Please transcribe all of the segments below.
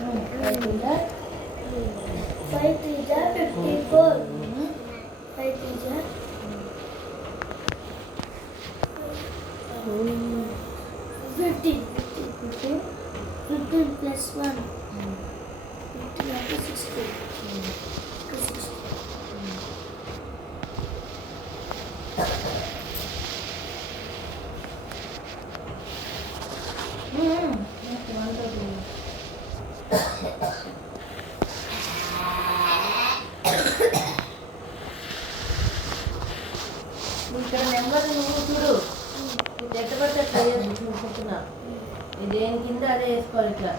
5 to the 5 to the 54. 5 to the 15. 15 plus 1. 15 after 16. 16. ఇక్కడ నెంబర్ నువ్వు చూడు, ఇది ఎట్ట పడితే అట్లా వేయద్దు. నువ్వు చెప్తున్నా ఇది దేని కింద అదే వేసుకోవాలి. ఇట్లా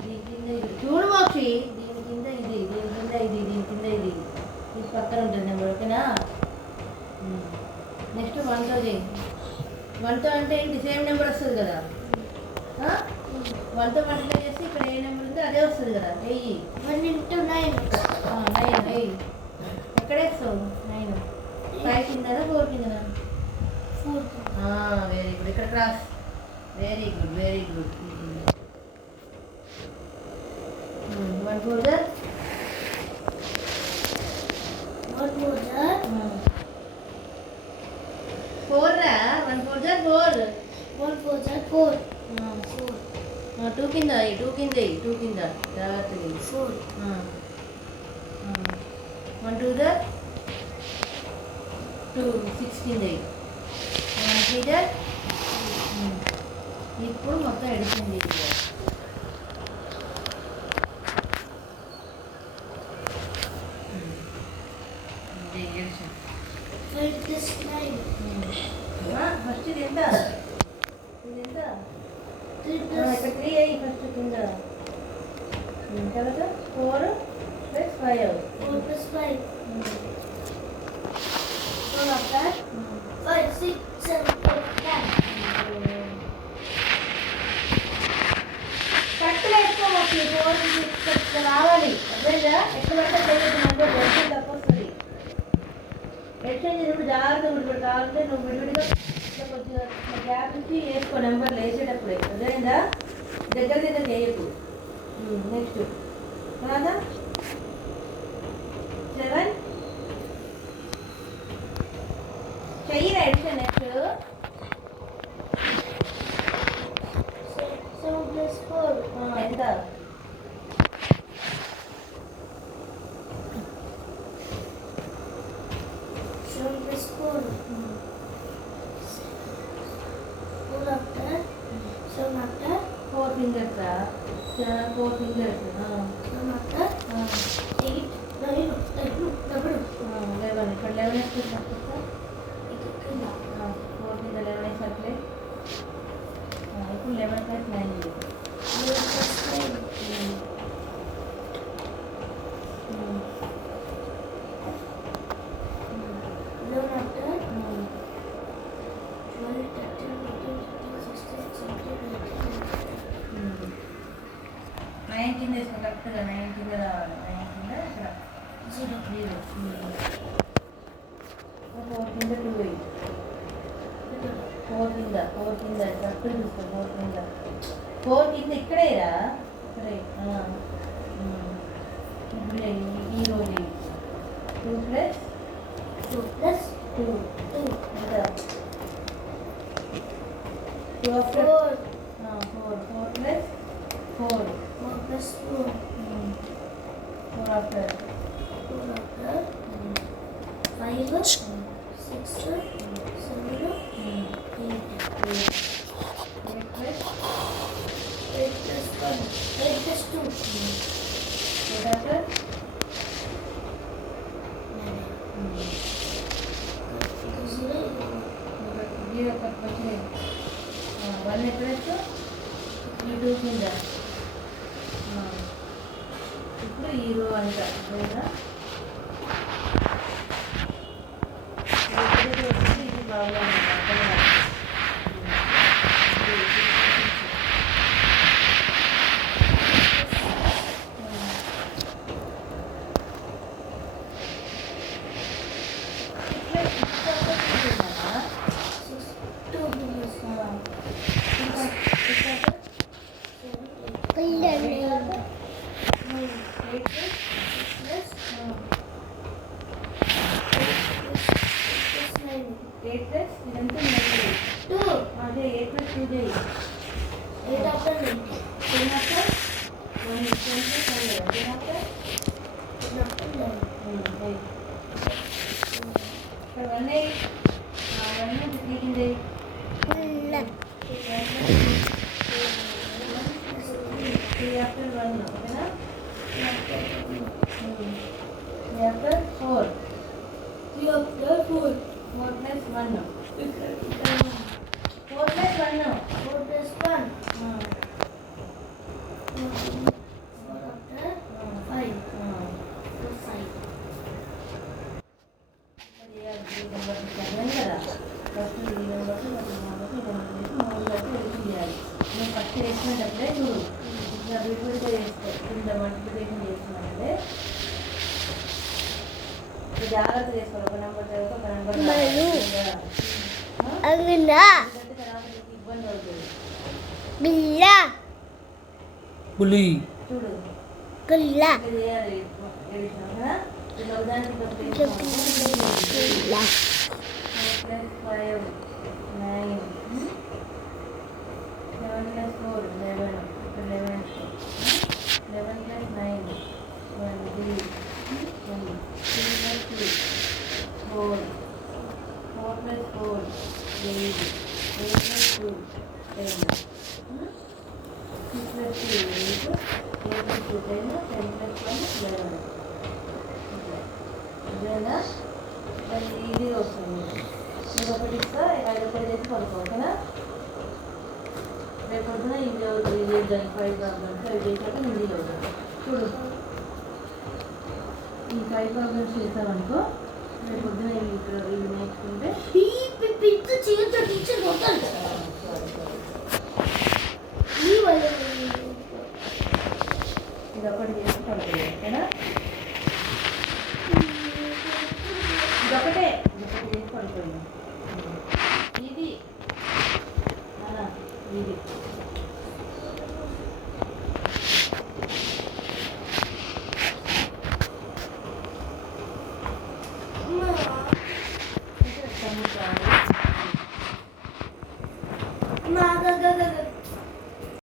దీని కింద ఇది చూడు మోక్షి, దీని కింద ఇది, దీని కింద ఇది, దీని కింద ఇది, ఇది పక్కన ఉంటుంది నెంబర్. ఓకేనా? నెక్స్ట్ 1తో చేయి. 1తో అంటే ఏంటి? సేమ్ నెంబర్ వస్తుంది కదా. 1తో మల్టిప్లై చేసి ఇక్కడ ఏ నెంబర్ ఉందో అదే వస్తుంది కదా. 1 into 9. 9 ఎక్కడ వేస్తావు? 9 5 కిందనా 4 కిందనా? 4. Very good. ఇక్కడ cross. Very good, very good. 1 4 4 రా. 1 4 4. 2 కింద 2 కింద 2 కింద జాగ్రత్తగా 4. 1 2 2 6 కింద 1 3 ఇప్పుడు మొత్తం ఎడిచింది. ఫస్ట్ ఇది ఎంత? ఇది ఎంత? 3 ఇక్కడ 3 అయ్యి ఫస్ట్ కింద. తర్వాత 4 + 5. 4 plus 5. So after 5, 6, 7, 8, 9. కరెక్ట్గా వేసుకోవచ్చు. 4 6 రావాలి. అదేగా ఎక్కడ పడితే తెలియదు. అంటే ఎడిషన్ తప్పు వస్తుంది. ఎడిషన్ చేసినప్పుడు జాగ్రత్తగా ఇప్పుడు కావాలంటే నువ్వు విడివిడిగా ఇట్లా కొద్దిగా గ్యాప్ ఇచ్చి వేసుకో నెంబర్లు వేసేటప్పుడే. అదేందా దగ్గర దగ్గర వేయకు. నెక్స్ట్ తర్వాత 7 చెయ్యిరా ఎడిషన్. నెక్స్ట్ 7 plus 4. ఎంత? 7 plus 4. 4 after. 7 after. 4 fingers రా. 4 fingers. 7 after. 8, 9, 11. 11. ఇక్కడ 11 వేసుకుంటా. ఇది కింద. 4 కింద 11 వేసట్లే. ఇప్పుడు 11 + 9. 11 plus 9. 11 after. 12, 13, 14, 15, 16, 17, 18, 9 కింద వేసుకో. కరెక్ట్గా 9 కింద రావాలి. 9 కింద ఇక్కడ 0. 0. 4 కింద 2 వేయి. 4 కింద కరెక్ట్గా చూసుకో. 4 కింద 4 కింద ఇక్కడేరా. ఇక్కడే. ఇప్పుడు ఈ రోజు 2 + 2 plus 2 2. ఎంత? 2 after 4. 4 + 4. 4 plus 4. 4 after 4 after. 5, 6, 7, 8. 8 plus 1. 8 plus 2. 8 after 9. 0 వచ్చినాయి. 1 ఎక్కడ వేస్తావు? ఈ 2 కింద. ఇప్పుడు ఈ రో అంట. ఇది బాగా ఎయిట్ ప్లస్ ఇదంతా 9 అదే 8 ప్లస్ 2 చేయి 8 after 9 10 after 1 10 after 10 after 11 ఇక్కడ 1 1 3 కింద 3 after 1 ఓకేనా 3 after 4 3 after 4 4 plus 1 4 plus 1 4 plus 1 4 after 5 ఫస్ట్ వేసినప్పుడే చూడు ఇట్లా విడివిడిగా చేస్తాయి కింద మల్టిప్లికేషన్ చేస్తున్నానంటే జాగ్రత్త చేసుకోవాలి ఒక నెంబర్ తర్వాత ఒక నెంబర్ ఇబ్బంది అవుతుంది పులి చూడు చేయాలి ఎడిషన్ కదా ఇలా ఉదాహరణకి +5 9 7 plus 4 11 11 plus 9 20 3 plus 2 4 4 plus 4 8 8 plus 2 10 6 plus 3 8 8 plus 2 10 10 plus 1 11 ఇదేనా అది ఇది వస్తుంది ఇది ఒకటి ఇస్తా అది ఒకటి చేసి పడుకో ఓకేనా రేపు పొద్దున ఇది చేద్దాం 5 ప్రాబ్లమ్స్ అవి చేశాక హిందీ చదువుతాం చూడు ఈ 5 ప్రాబ్లమ్స్ చేసామనుకో రేపు పొద్దున ఇవి నేర్చుకుంటే